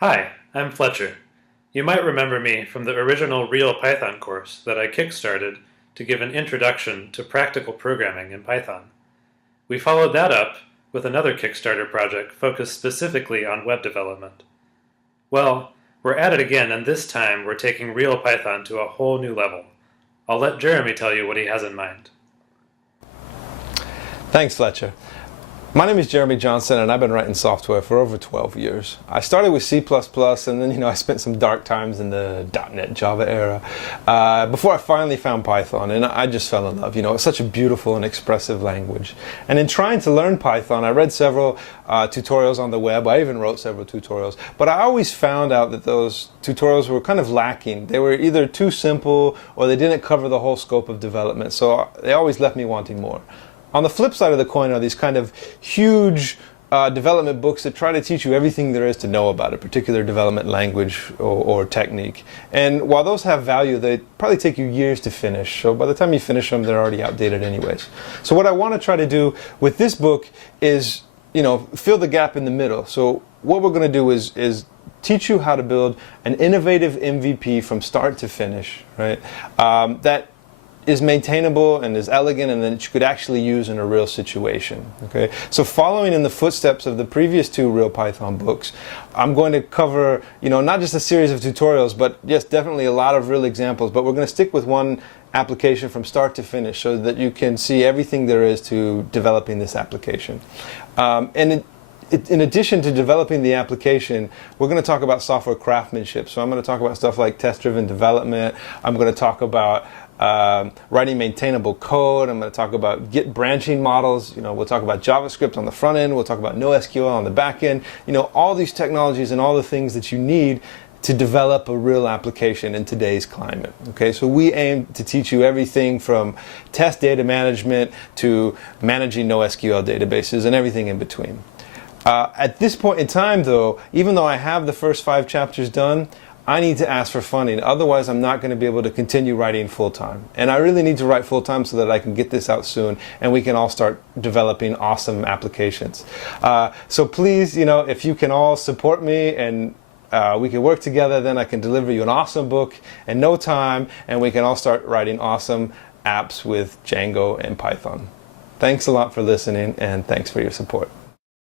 Hi, I'm Fletcher. You might remember me from the original Real Python course that I kickstarted to give an introduction to practical programming in Python. We followed that up with another Kickstarter project focused specifically on web development. Well, we're at it again, and this time we're taking Real Python to a whole new level. I'll let Jeremy tell you what he has in mind. Thanks, Fletcher. My name is Jeremy Johnson, and I've been writing software for over 12 years. I started with C++, and then I spent some dark times in the .NET Java era before I finally found Python, and I just fell in love. It's such a beautiful and expressive language. And in trying to learn Python, I read several tutorials on the web. I even wrote several tutorials, but I always found out that those tutorials were kind of lacking. They were either too simple or they didn't cover the whole scope of development, so they always left me wanting more. On the flip side of the coin are these kind of huge development books that try to teach you everything there is to know about a particular development language or technique. And while those have value, they probably take you years to finish. So by the time you finish them, they're already outdated anyways. So what I want to try to do with this book is, fill the gap in the middle. So what we're going to do is teach you how to build an innovative MVP from start to finish, right? That is maintainable and is elegant and that you could actually use in a real situation. Okay, so following in the footsteps of the previous two Real Python books, I'm going to cover, not just a series of tutorials, but yes, definitely a lot of real examples, but we're going to stick with one application from start to finish so that you can see everything there is to developing this application. In addition to developing the application, we're going to talk about software craftsmanship. So I'm going to talk about stuff like test-driven development. I'm going to talk about writing maintainable code. I'm going to talk about Git branching models. We'll talk about JavaScript on the front end. We'll talk about NoSQL on the back end. All these technologies and all the things that you need to develop a real application in today's climate. Okay, so we aim to teach you everything from test data management to managing NoSQL databases and everything in between. At this point in time, though, even though I have the first 5 chapters done, I need to ask for funding. Otherwise, I'm not going to be able to continue writing full-time. And I really need to write full-time so that I can get this out soon and we can all start developing awesome applications. So please, if you can all support me and we can work together, then I can deliver you an awesome book in no time and we can all start writing awesome apps with Django and Python. Thanks a lot for listening and thanks for your support.